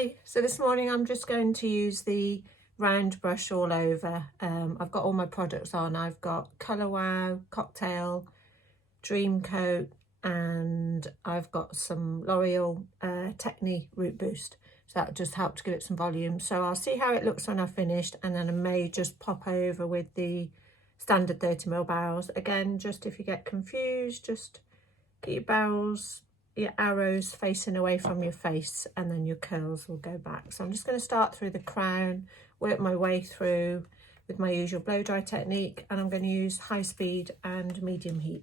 Hi, so this morning I'm just going to use the round brush all over. I've got all my products on. I've got Colour Wow, Cocktail, Dream Coat, and I've got some L'Oreal Technique Root Boost. So that just helps give it some volume. So I'll see how it looks when I've finished, and then I may just pop over with the standard 30ml barrels. Again, just if you get confused, just get your barrels, your arrows facing away from your face, and then your curls will go back. So I'm just going to start through the crown, work my way through with my usual blow dry technique, and I'm going to use high speed and medium heat.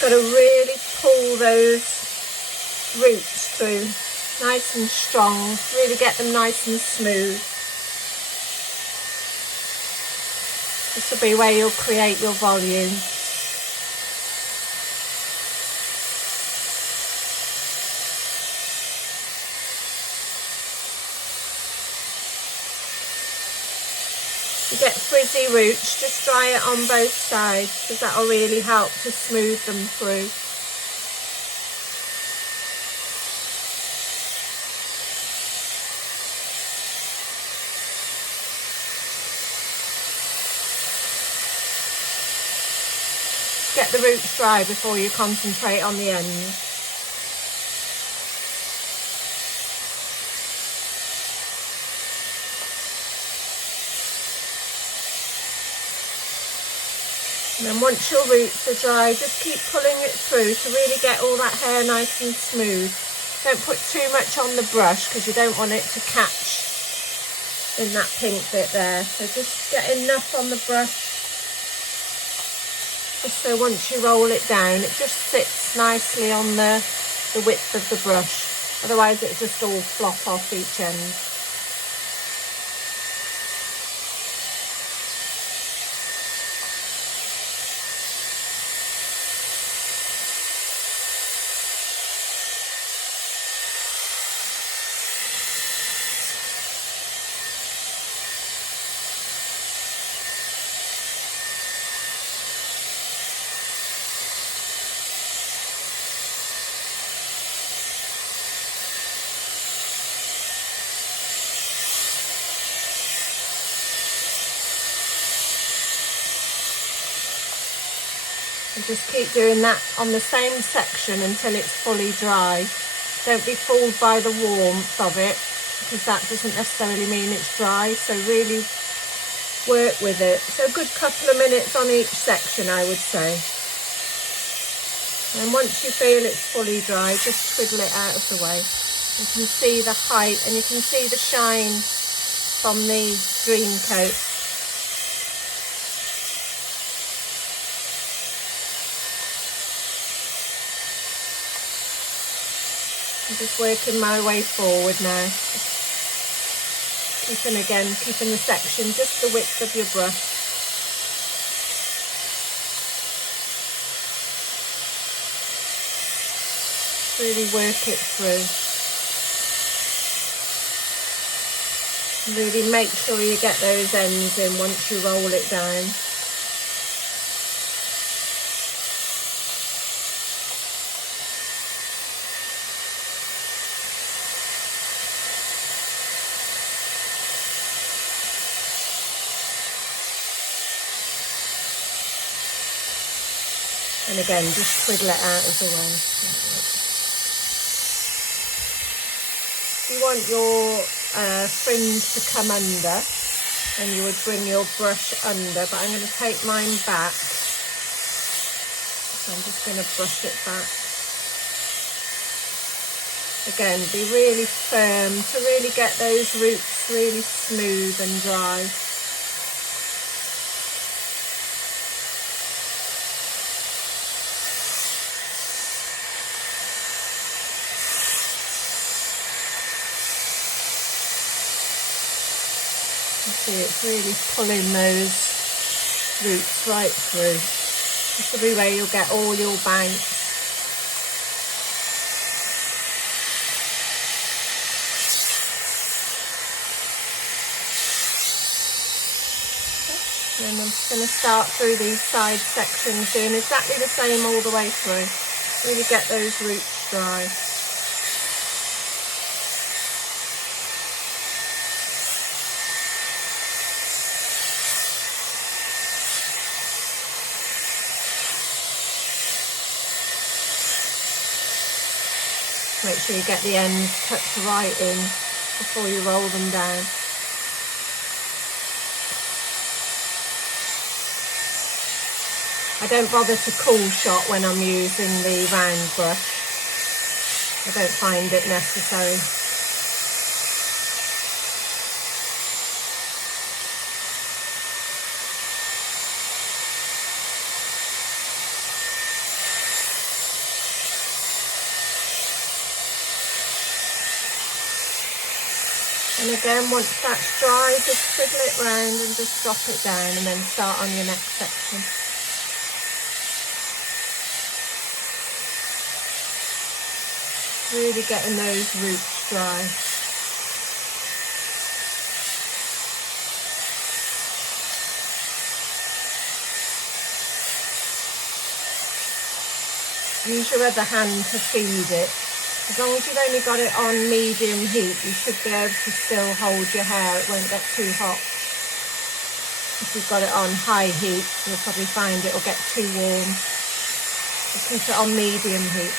Got to really pull those roots through nice and strong, really get them nice and smooth. This will be where you'll create your volume. You get frizzy roots, just dry it on both sides because that will really help to smooth them through. Get the roots dry before you concentrate on the ends. And then once your roots are dry, just keep pulling it through to really get all that hair nice and smooth. Don't put too much on the brush because you don't want it to catch in that pink bit there. So just get enough on the brush, just so once you roll it down, it just sits nicely on the width of the brush. Otherwise it just all flop off each end. And just keep doing that on the same section until it's fully dry. Don't be fooled by the warmth of it, because that doesn't necessarily mean it's dry. So really work with it. So a good couple of minutes on each section, I would say. And once you feel it's fully dry, just twiddle it out of the way. You can see the height and you can see the shine from the Dream Coat. I'm just working my way forward now. Keeping the section just the width of your brush. Really work it through. Really make sure you get those ends in once you roll it down. And again, just twiddle it out of the way. If you want your fringe to come under, then you would bring your brush under, but I'm going to take mine back. So I'm just going to brush it back. Again, be really firm to really get those roots really smooth and dry. See, it's really pulling those roots right through. This will be where you'll get all your banks. And I'm just going to start through these side sections, doing exactly the same all the way through. Really get those roots dry. Make sure you get the ends tucked right in before you roll them down. I don't bother to cool shot when I'm using the round brush. I don't find it necessary. And again, once that's dry, just twiddle it round and just drop it down and then start on your next section. Really getting those roots dry. Use your other hand to feed it. As long as you've only got it on medium heat, you should be able to still hold your hair. It won't get too hot. If you've got it on high heat, you'll probably find it will get too warm. So keep it on medium heat.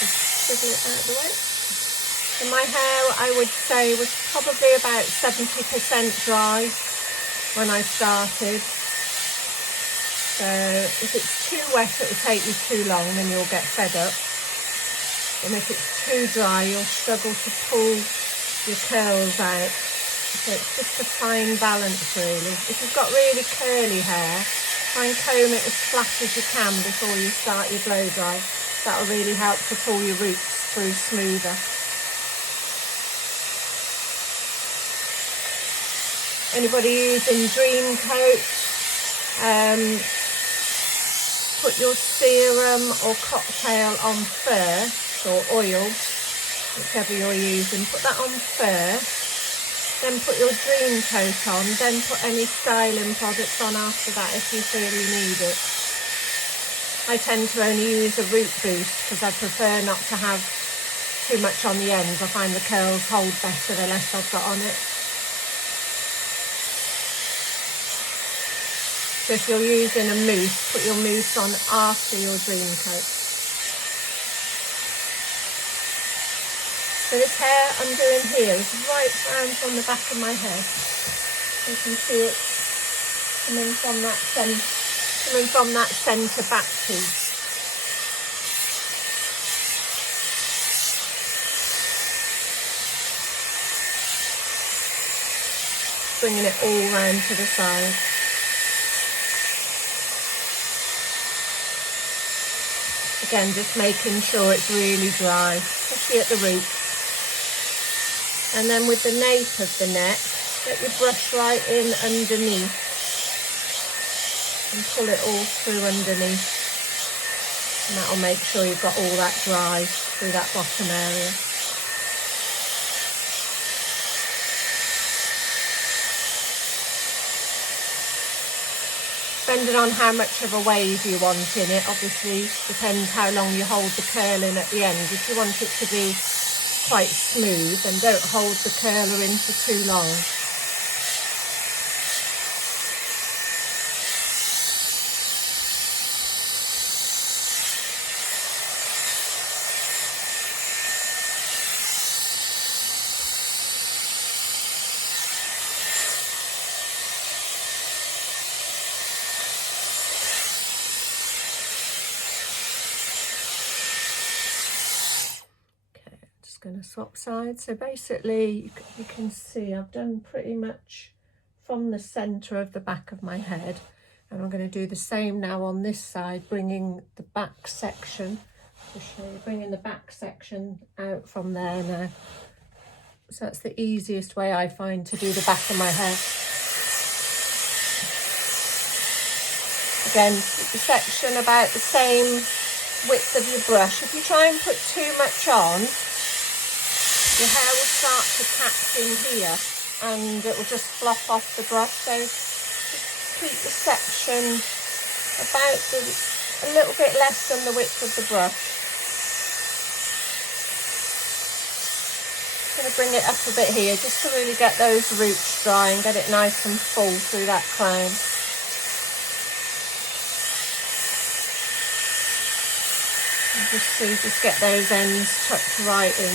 Just swivel it out of the way. So my hair, I would say, was probably about 70% dry when I started. So if it's too wet, it will take you too long, then you'll get fed up. And if it's too dry, you'll struggle to pull your curls out. So it's just a fine balance, really. If you've got really curly hair, try and comb it as flat as you can before you start your blow dry. That'll really help to pull your roots through smoother. Anybody using Dream Coat, put your serum or cocktail on first, or oil, whichever you're using. Put that on first, then put your Dream Coat on, then put any styling products on after that if you feel you need it. I tend to only use a root boost because I prefer not to have too much on the ends. I find the curls hold better the less I've got on it. So if you're using a mousse, put your mousse on after your Dream Coat. So this hair I'm doing here is right round from the back of my head. You can see it coming from that centre back piece. Bringing it all round to the side. Again, just making sure it's really dry, especially at the roots. And then with the nape of the neck, get your brush right in underneath and pull it all through underneath. And that'll make sure you've got all that dry through that bottom area. Depending on how much of a wave you want in it, obviously depends how long you hold the curl in at the end. If you want it to be quite smooth, then don't hold the curler in for too long. Going to swap sides. So basically you can see I've done pretty much from the center of the back of my head, and I'm going to do the same now on this side, bringing the back section to show you, bringing the back section out from there now. So that's the easiest way I find to do the back of my hair. Again, keep the section about the same width of your brush. If you try and put too much on, your hair will start to catch in here and it will just flop off the brush. So just keep the section about a little bit less than the width of the brush. I'm going to bring it up a bit here just to really get those roots dry and get it nice and full through that crown. Just get those ends tucked right in.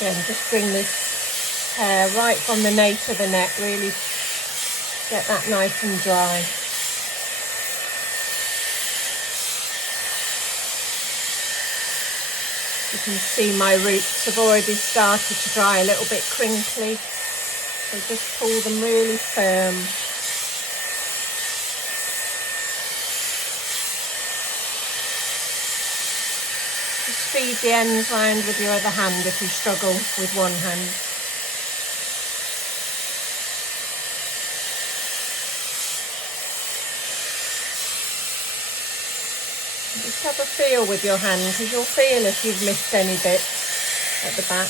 Again, just bring this hair right from the nape of the neck, really get that nice and dry. You can see my roots have already started to dry a little bit crinkly, so just pull them really firm. Feed the ends round with your other hand if you struggle with one hand. Just have a feel with your hand, because you'll feel if you've missed any bits at the back.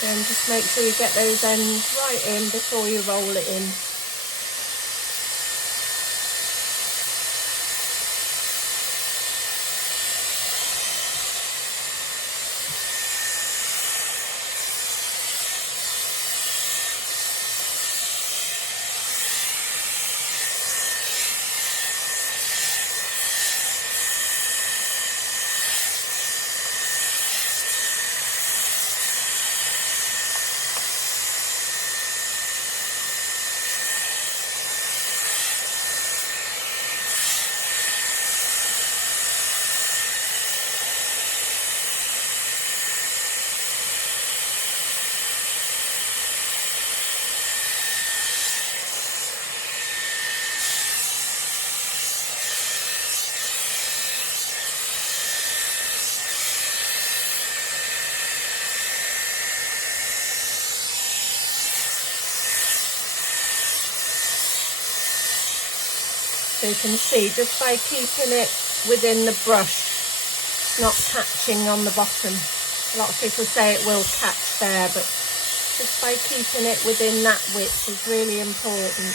And just make sure you get those ends right in before you roll it in. So you can see, just by keeping it within the brush, not catching on the bottom. A lot of people say it will catch there, but just by keeping it within that width is really important.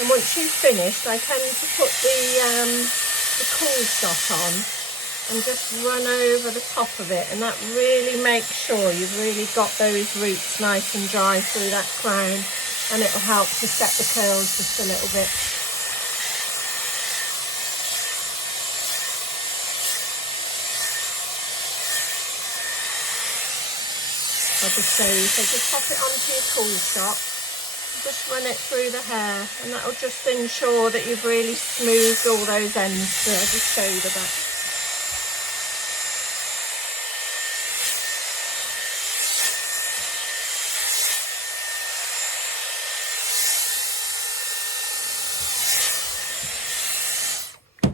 And once you've finished, I tend to put the cool shot on and just run over the top of it, and that really makes sure you've really got those roots nice and dry through that crown, and it'll help to set the curls just a little bit. I'll just show you, so just pop it onto your cool shot. Just run it through the hair, and that will just ensure that you've really smoothed all those ends through. I'll just show you the back.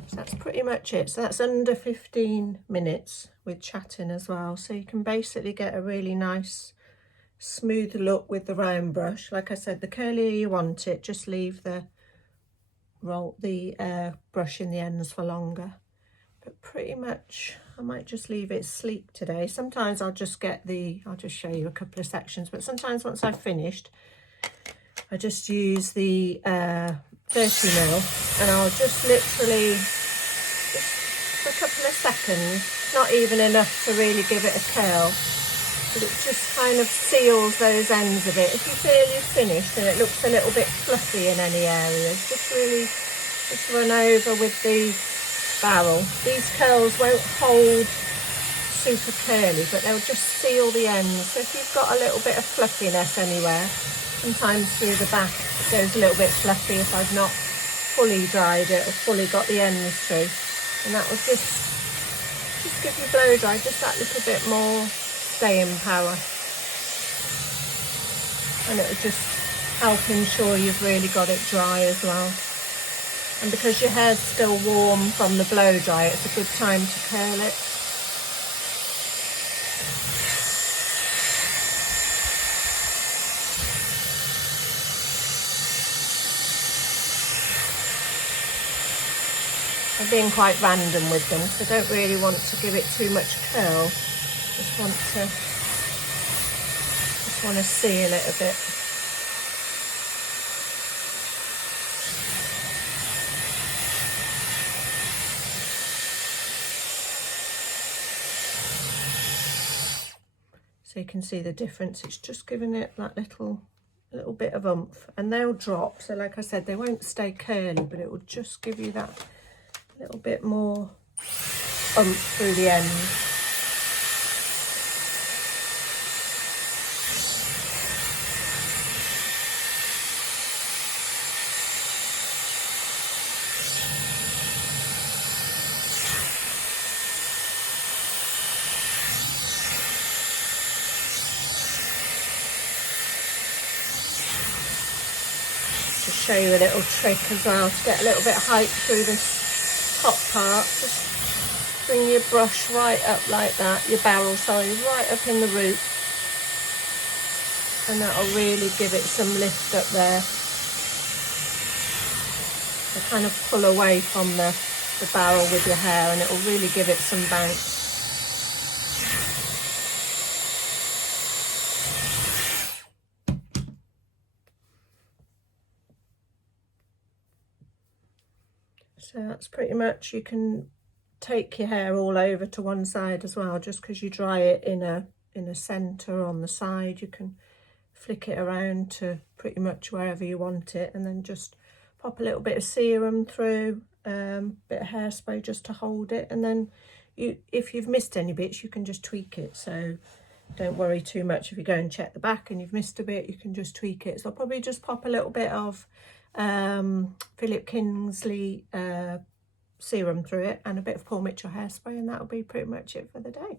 So that's pretty much it. So that's under 15 minutes with chatting as well. So you can basically get a really nice smooth look with the round brush. Like I said, the curlier you want it, just leave the brush in the ends for longer. But pretty much I might just leave it sleek today. Sometimes I'll just show you a couple of sections, but sometimes once I've finished, I just use the 30mm and I'll just literally, just for a couple of seconds, not even enough to really give it a curl, but it just kind of seals those ends of it. If you feel you've finished and it looks a little bit fluffy in any areas, just run over with the barrel. These curls won't hold super curly, but they'll just seal the ends. So if you've got a little bit of fluffiness anywhere, sometimes through the back it goes a little bit fluffy if I've not fully dried it or fully got the ends through, and that will just give your blow dry just that little bit more staying power, and it will just help ensure you've really got it dry as well. And because your hair's still warm from the blow dry, it's a good time to curl it. I'm being quite random with them, so I don't really want to give it too much curl. Just want to seal it a bit. So you can see the difference. It's just giving it that little bit of oomph, and they'll drop. So like I said, they won't stay curly, but it will just give you that little bit more oomph through the end. Show you a little trick as well to get a little bit of height through this top part. Just bring your brush right up like that, your barrel, sorry, right up in the root, and that'll really give it some lift up there. So kind of pull away from the barrel with your hair, and it'll really give it some bounce. So that's pretty much, you can take your hair all over to one side as well, just because you dry it in a centre on the side. You can flick it around to pretty much wherever you want it, and then just pop a little bit of serum through, bit of hairspray just to hold it, and then if you've missed any bits, you can just tweak it. So don't worry too much if you go and check the back and you've missed a bit, you can just tweak it. So I'll probably just pop a little bit of Philip Kingsley serum through it and a bit of Paul Mitchell hairspray, and that'll be pretty much it for the day.